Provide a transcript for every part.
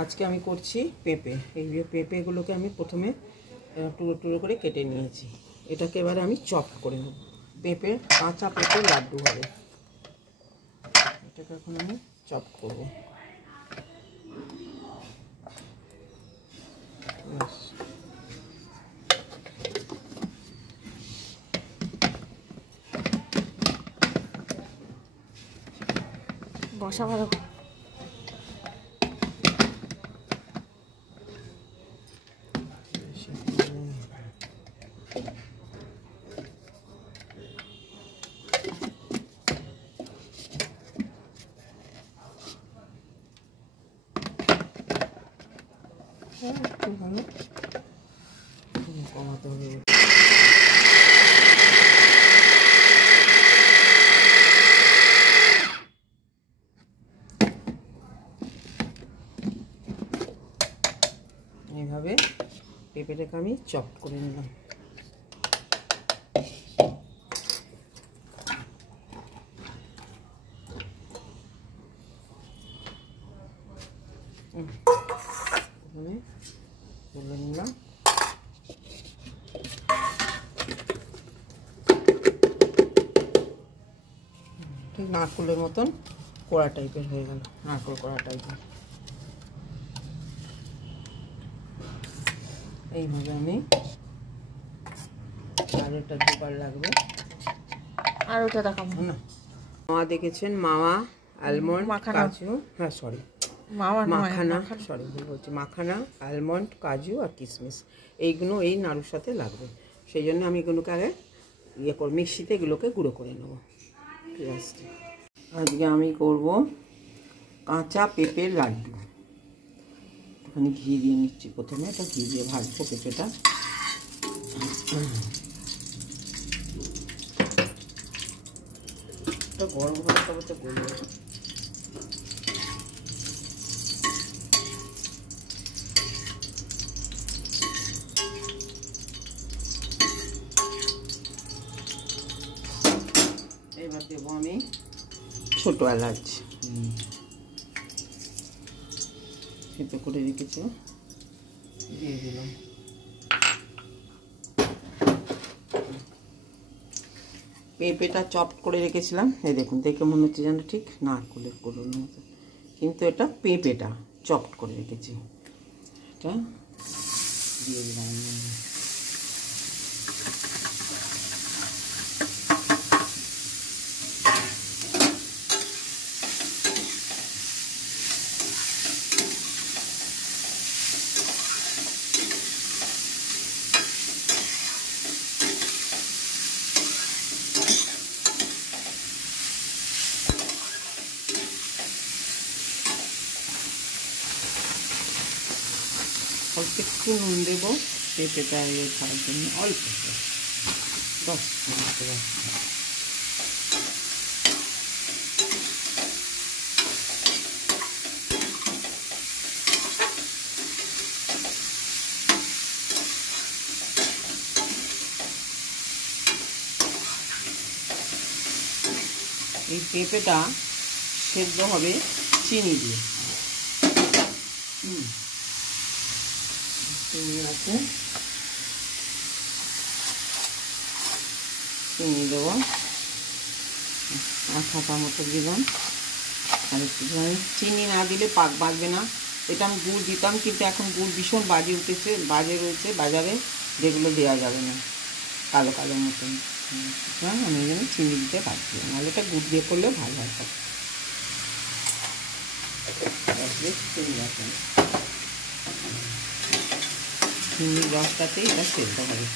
আজকে আমি করছি পেঁপে। এই পেঁপেগুলোকে আমি প্রথমে টুকরো টুকরো করে কেটে নিয়েছি। এটাকে এবারে আমি চপ করে নেব। পেঁপে, কাঁচা পেঁপের লাড্ডু হবে। এটাকে এখন আমি চপ করব। বসা ভালো। একটু ভালো কমাতে হবে। এইভাবে পেঁপেটাকে আমি চপ করে নিলাম। তুলে নিলাম। ঠিক নারকেলের মতন কোড়া টাইপের হয়ে গেল, নারকেল কোড়া টাইপের। এইভাবে আমি আর এটা দুবার লাগবে। আর ওটা দেখাবো না, মাওয়া দেখেছেন, মাওয়া, আলমন্ড, কাজু, হ্যাঁ সরি মাখানা, সরি ভুল বলছি, মাখানা, আলমন্ড, কাজু আর কিশমিশ, এইগুলো এই নাড়ুর সাথে লাগবে। সেই জন্য আমি এগুলোকে আগে মিক্সিতে এগুলোকে গুঁড়ো করে নেবো। ঠিক আছে, আজকে আমি করব কাঁচা পেঁপের লাড্ডু। একটুখানি ঘি দিয়ে নিচ্ছি প্রথমে, এটা ঘি দিয়ে ভাজবো পেঁপেটা। এটা গরম হলে তবে তো গলবে। এবার দেবো আমি ছোট এলাচ, সেটা করে রেখেছি, দিয়ে দিলাম। পেঁপেটা চপ করে রেখেছিলাম, এই দেখুন, দেখে মনে হচ্ছে যেন ঠিক নারকেলের কোড়োর মতো, কিন্তু এটা পেঁপেটা চপ করে রেখেছি। এটা দিয়ে দিলাম। অল্প একটু নুন দেবো পেঁপেটা ইয়ে খাওয়ার জন্য, অল্প 10 মিনিট। এই পেঁপেটা সেদ্ধ হবে চিনি দিয়ে। চিনি আছে, চিনি দেবো, আর খাতা মতো দিলাম। আর একটু চিনি না দিলে পাক বাঁধবে না। এটা আমি গুড় দিতাম, কিন্তু এখন গুড় ভীষণ বাজে উঠেছে, বাজে রয়েছে বাজারে, যেগুলো দেওয়া যাবে না, কালো কালো মতন। আমি এই জন্য চিনি দিতে পারছি, নাহলে এটা গুড় দিয়ে করলেও ভালো হয়। চিনির রসটাতেই এটা সেদ্ধ হবে।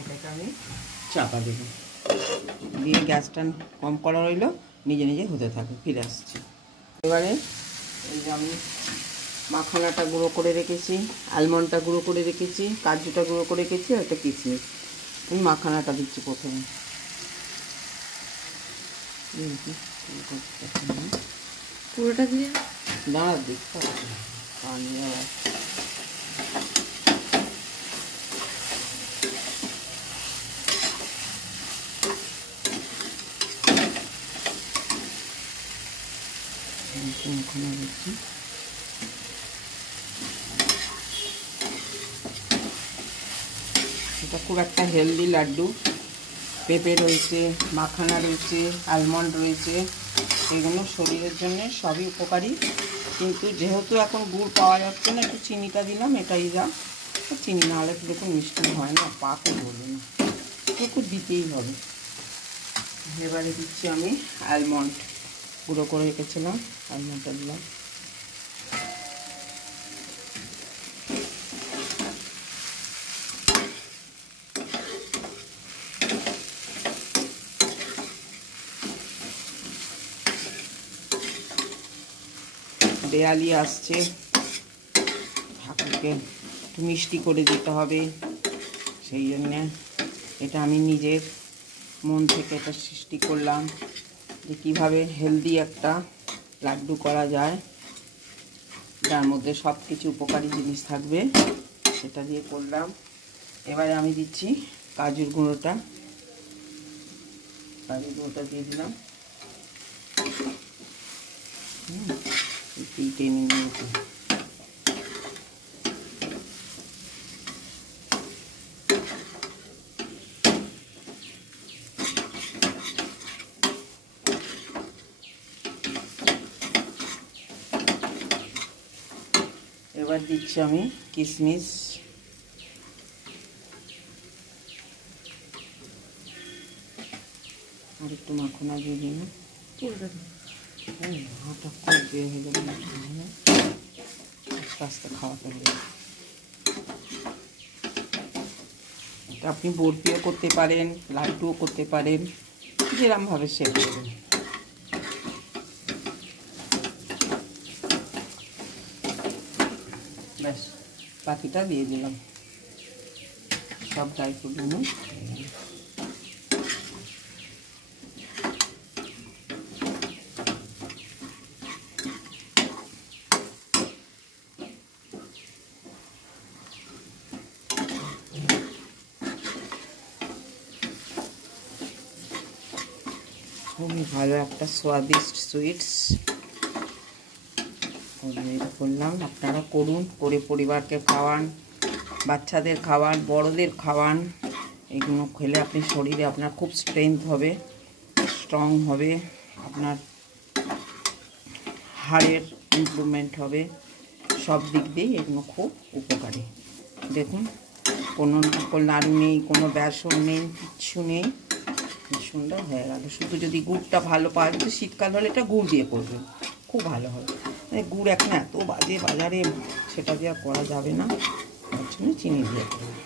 এটাকে আমি চাপা দেবো, দিয়ে গ্যাসটা কম করা রইল, নিজে নিজে হতে থাকে। ফিরে আসছি। এবারে এই যে আমি মাখানাটা গুঁড়ো করে রেখেছি, আলমন্ডটা গুঁড়ো করে রেখেছি, কাজুটা গুঁড়ো করে রেখেছি, আর একটা কিশমিশ। আমি মাখানাটা দিচ্ছি প্রথমে। পুরোটা দিয়ে দাঁড়া দিচ্ছি। পানি আবার মাখানা দিচ্ছি। এটা খুব একটা হেলদি লাড্ডু। পেঁপে রয়েছে, মাখানা রয়েছে, আলমন্ড রয়েছে, এগুলো শরীরের জন্য সবই উপকারী। কিন্তু যেহেতু এখন গুড় পাওয়া যাচ্ছে না, একটু চিনিটা দিলাম, এটাই যা। চিনি না হলে একটু মিষ্টি হয় না, পাকও বলবে না, একটু দিতেই হবে। এবারে দিচ্ছি আমি আলমন্ড, গুঁড়ো করে রেখেছিলাম, আলমন্ডটা দিলাম। দেয়ালি আসছে, ঠাকুরকে একটু মিষ্টি করে দিতে হবে, সেই জন্যে এটা আমি নিজের মন থেকে এটা সৃষ্টি করলাম যে কীভাবে হেলদি একটা লাড্ডু করা যায়, যার মধ্যে সব কিছু উপকারী জিনিস থাকবে, সেটা দিয়ে করলাম। এবারে আমি দিচ্ছি কাজুর গুঁড়োটা, দিয়ে দিলাম। টেনে নিয়েছি। এবার দিচ্ছি আমি কিশমিশ, আর একটু মাখনা দিয়ে দিন, হাঁটা খুব বের হয়ে যাবে, আস্তে আস্তে খাওয়াতে হবে। এটা আপনি বরফিও করতে পারেন, লাড্ডুও করতে পারেন, যেরকমভাবে শেপ করবেন। ব্যাস, বাকিটা দিয়ে দিলাম, সব ড্রাই ফ্রুটগুলো। খুবই ভালো একটা স্বাদিষ্ট সুইটস করলাম। আপনারা করুন, করে পরিবারকে খাওয়ান, বাচ্চাদের খাওয়ান, বড়দের খাওয়ান। এগুলো খেলে আপনি শরীরে আপনার খুব স্ট্রেংথ হবে, স্ট্রং হবে, আপনার হাড়ের ইমপ্রুভমেন্ট হবে, সব দিক দিয়েই এগুলো খুব উপকারী। দেখুন, কোনো নাড়ু নেই, কোনো বেসন নেই, কিচ্ছু নেই, সুন্দর হয়ে গেল। শুধু যদি গুড়টা ভালো পাওয়া যেত, শীতকাল হলে এটা গুড় দিয়ে করবেন, খুব ভালো হবে। গুড় এখন এত বাজে বাজারে, সেটা দিয়ে আর করা যাবে না, তার জন্য চিনি দিয়ে করবেন।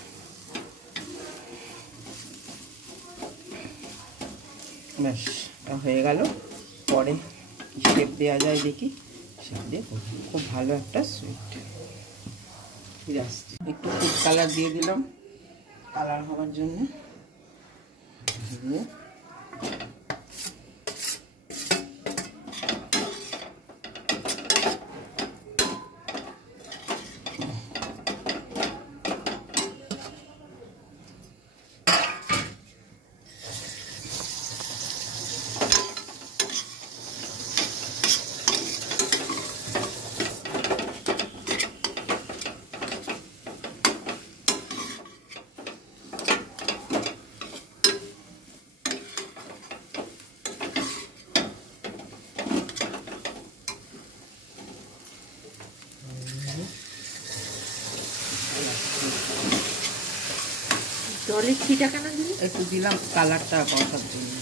ব্যাস, এটা হয়ে গেল। পরে শেপ দেওয়া যায় দেখি, শেপ দিয়ে করবেন। খুব ভালো একটা সুইট। ফিরে আসছি, একটু ফুড কালার দিয়ে দিলাম কালার হওয়ার জন্য। জলের ছিটা কেন দিলি? একটু দিলাম কালারটা বসার জন্য।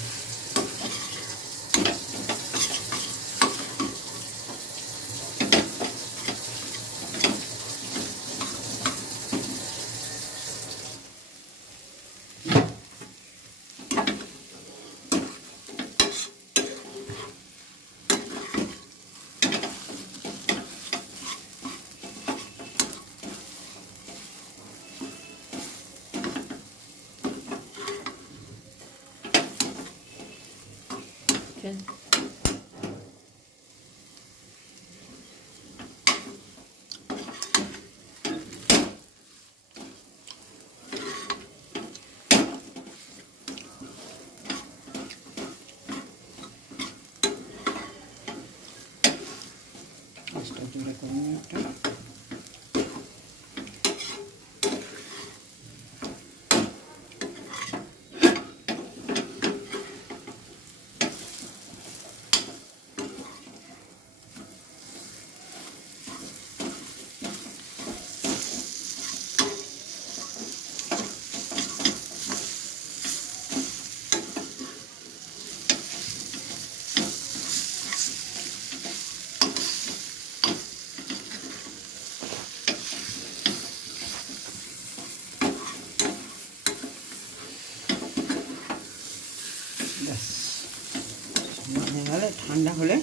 ঠান্ডা হলে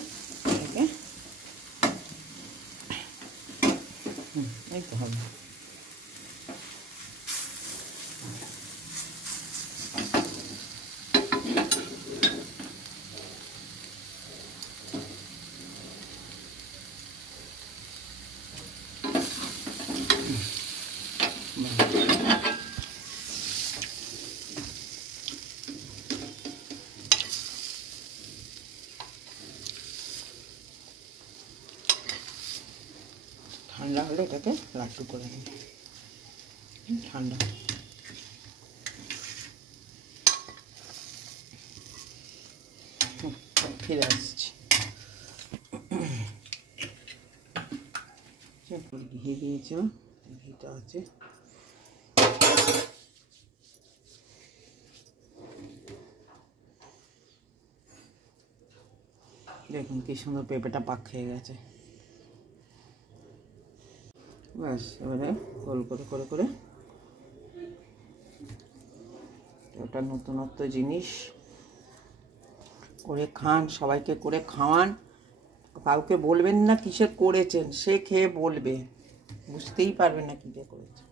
এটাকে এই তো হবে। ঠান্ডা হলে এটাকে লাড্ডু করে নিই। ঠান্ডা ফিরে আসছি। ঘি দিয়েছিলাম, ঘিটা আছে। দেখুন কি সুন্দর পেঁপেটা পাক খেয়ে গেছে। ব্যাস এবারে গোল করে করে করে ওটা নতুনত্ব জিনিস করে খান, সবাইকে করে খাওয়ান। কাউকে বলবেন না কিসে করেছেন, সে খেয়ে বলবে, বুঝতেই পারবে না কী দিয়ে করেছে।